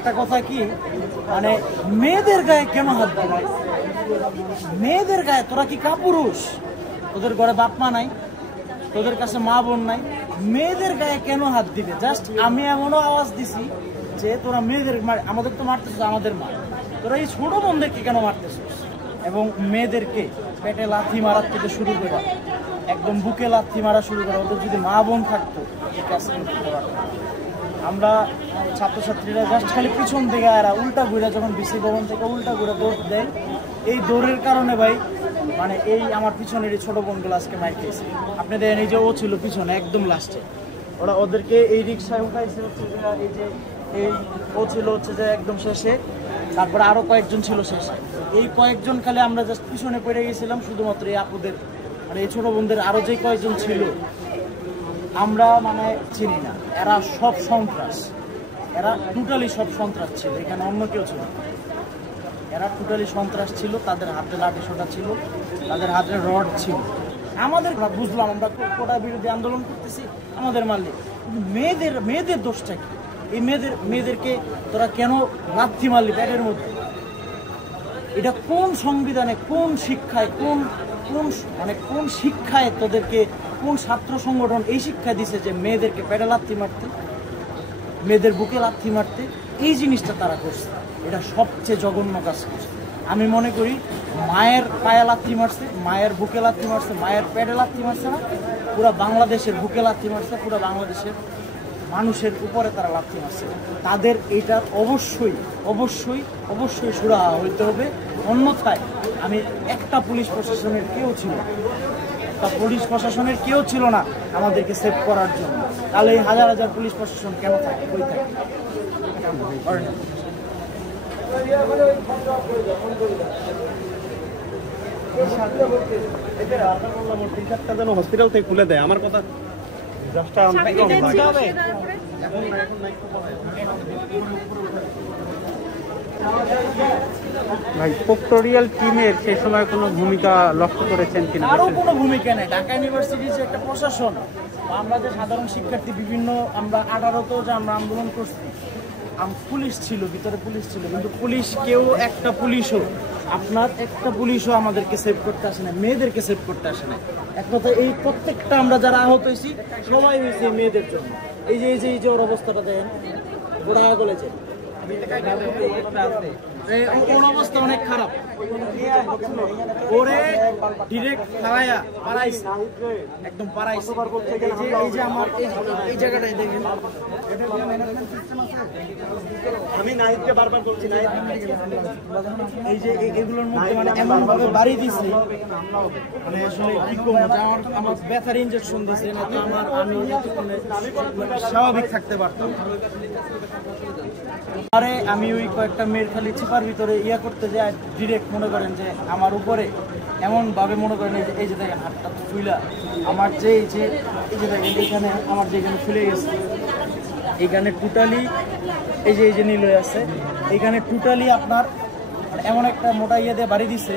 একটা কথা কি মানে মেয়েদের গায়ে কেন হাত দিবে? মেয়েদের গায়ে তোরা কি কাপুরুষ? তোদের ঘরে বাপ মা নাই, তোদের কাছে মা বোন নাই, মেয়েদের গায়ে কেন হাত দিবে? জাস্ট আমি এমনও আওয়াজ দিছি যে তোরা মেয়েদের আমাদের তো মারতেছিস, আমাদের মা, তোরা এই ছোট বোনদেরকে কেন মারতেছিস? এবং মেয়েদেরকে পেটে লাথি মারার থেকে শুরু করে একদম বুকে লাথি মারা শুরু করে, ওদের যদি মা বোন থাকতো এই কাজ করতে পারতো। আমরা ছাত্রছাত্রীরা জাস্ট খালি পিছন দিকে এরা উল্টা ঘুরে যখন বিসি ভবন থেকে উল্টা ঘুরে দৌড় দেয়, এই দৌড়ের কারণে ভাই মানে এই আমার পিছনের এই ছোট বোনগুলো আজকে মাইর খেয়েছে। আপনি দেখেন এই যে ও ছিল পিছনে একদম লাস্টে, ওরা ওদেরকে এই রিক্সায় উঠাইছে হচ্ছে যে এই যে এই ও ছিল হচ্ছে যে একদম শেষে, তারপরে আরো কয়েকজন ছিল শেষে। এই কয়েকজন খালি আমরা জাস্ট পিছনে পড়ে গেছিলাম শুধুমাত্র এই আপুদের মানে এই ছোট বোনদের। আরো যে কয়েকজন ছিল আমরা মানে চিনি না, এরা সব সন্ত্রাস, এরা টোটালি সব সন্ত্রাস ছিল, এখানে অন্য কেউ ছিল, এরা টোটালি সন্ত্রাস ছিল। তাদের হাতে লাঠি সোটা ছিল, তাদের হাতে রড ছিল। আমাদের বুঝলাম আমরা কোটা বিরোধী আন্দোলন করতেছি, আমাদের মারলে, কিন্তু মেয়েদের দোষটা কি? এই মেয়েদেরকে তোরা কেন লাথি মারলি পেটের মধ্যে? এটা কোন সংবিধানে, কোন শিক্ষায়, কোন শিক্ষায় তোদেরকে, কোন ছাত্র সংগঠন এই শিক্ষা দিছে যে মেয়েদেরকে পেটে লাথি মারতে, মেয়েদের বুকে লাথি মারতে? এই জিনিসটা তারা করছে, এটা সবচেয়ে জঘন্য কাজ করছে। আমি মনে করি মায়ের পায়ে লাথি মারছে, মায়ের বুকে লাথি মারছে, মায়ের পেটে লাথি মারছে না, পুরা বাংলাদেশের বুকে লাথি মারছে, পুরা বাংলাদেশের মানুষের উপরে তারা লাথি মারছে। তাদের এইটা অবশ্যই অবশ্যই অবশ্যই সুরাহা হইতে হবে। অন্যথায় আমি একটা পুলিশ প্রশাসনের কেউ ছিল না আমাদেরকে সেভ করার জন্য। তাহলে এই হাজার হাজার পুলিশ প্রশাসন কেন থাকে, কই থাকে? হসপিটাল থেকে খুলে দেয় আমার কথা। ভাই পোক্টোরিয়াল টিমের সেই সময় কোনো ভূমিকা লক্ষ্য করেছেন কিনা? আরো কোনো ভূমিকা নেই। ঢাকা ইউনিভার্সিটির যে একটা প্রশাসন, আমরা যে সাধারণ শিক্ষার্থী বিভিন্ন আমরা 18 যে আমরা আন্দোলন করছি, পুলিশ ছিল, ভিতরে পুলিশ ছিল, কিন্তু পুলিশ কেউ একটা পুলিশও আমাদেরকে সেভ করতে আসে না, মেয়েদেরকে সেভ করতে আসে না। এক কথা এই প্রত্যেকটা আমরা যারা আহত হয়েছি সবাই হয়েছে মেয়েদের জন্য। এই যে ওর অবস্থাটা দেখেন, গোড়া গলেছে, ওর অবস্থা অনেক খারাপ। ওরে ডিরেক্ট খাওয়াইয়া পারাইছে, একদম পারাইছে। এই যে আমার এই জায়গাটাই দেখেন, আমি নাহিদকে বারবার বলছি, এই যে এগুলোর মধ্যে মানে এমন ভাবে বাড়ি দিছে, মানে আসলে কি করবো, আমার ব্যথার ইনজেকশন দিছে না তো আমি স্বাভাবিক থাকতে পারতাম। আরে আমি ওই কয়েকটা মেয়ের খালি চিপার ভিতরে করতে যাই, ডিরেক্ট মনে করেন যে আমার উপরে এমন ভাবে মনে করেন এই যে দেখেন হাতটা ফুলা, আমার যে এই যে দেখেন এখানে আমার যেখানে ফুলে গেছে, এখানে টোটালি এই যে নীল হয়ে আছে, এখানে টোটালি আপনার এমন একটা মোটা দিয়ে বাড়ি দিছে